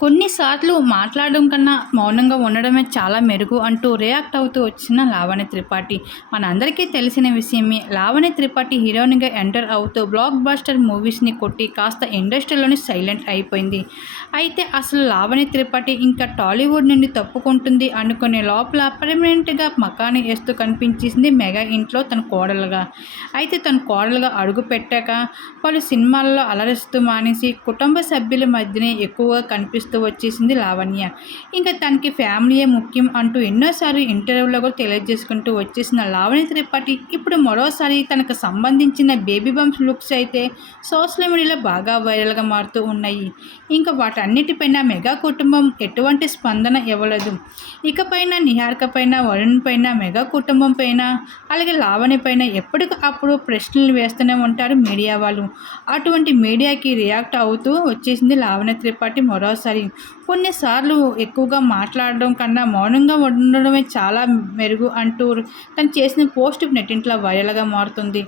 కొన్నిసార్లు మాట్లాడడం కన్నా మౌనంగా ఉండడమే చాలా మెరుగు అంటూ రియాక్ట్ అవుతూ వచ్చిన లావణ్య త్రిపాఠి. మనందరికీ తెలిసిన విషయమే లావణ్య త్రిపాఠి హీరోయిన్గా ఎంటర్ అవుతూ బ్లాక్ బాస్టర్ మూవీస్ని కొట్టి కాస్త ఇండస్ట్రీలోనే సైలెంట్ అయిపోయింది. అయితే అసలు లావణ్య త్రిపాఠి ఇంకా టాలీవుడ్ నుండి తప్పుకుంటుంది అనుకునే లోపల పర్మనెంట్గా మకాని వేస్తూ కనిపించేసింది మెగా ఇంట్లో తన కోడలుగా. అయితే తన కోడలుగా అడుగు పెట్టాక పలు సినిమాల్లో అలరిస్తూ మానేసి కుటుంబ సభ్యుల మధ్యనే ఎక్కువగా కనిపిస్తుంది చూస్తూ వచ్చేసింది లావణ్య. ఇంకా తనకి ఫ్యామిలీయే ముఖ్యం అంటూ ఎన్నోసార్లు ఇంటర్వ్యూలో కూడా తెలియజేసుకుంటూ వచ్చేసిన లావణ్య త్రిపాఠి ఇప్పుడు మరోసారి తనకు సంబంధించిన బేబీ బంప్స్ లుక్స్ అయితే సోషల్ మీడియాలో బాగా వైరల్గా మారుతూ ఉన్నాయి. ఇంకా వాటన్నిటిపైన మెగా కుటుంబం ఎటువంటి స్పందన ఇవ్వలేదు. ఇకపైన నిహారిక పైన వరుణ్ పైన మెగా కుటుంబం పైన అలాగే లావణ్య పైన ఎప్పటికప్పుడు అప్పుడు ప్రశ్నలు వేస్తూనే ఉంటారు మీడియా వాళ్ళు. అటువంటి మీడియాకి రియాక్ట్ అవుతూ వచ్చేసింది లావణ్య త్రిపాఠి మరోసారి. కొన్నిసార్లు ఎక్కువగా మాట్లాడడం కన్నా మౌనంగా ఉండడమే చాలా మెరుగు అంటూ తను చేసిన పోస్ట్ నెట్టింట్లో వైరల్గా మారుతుంది.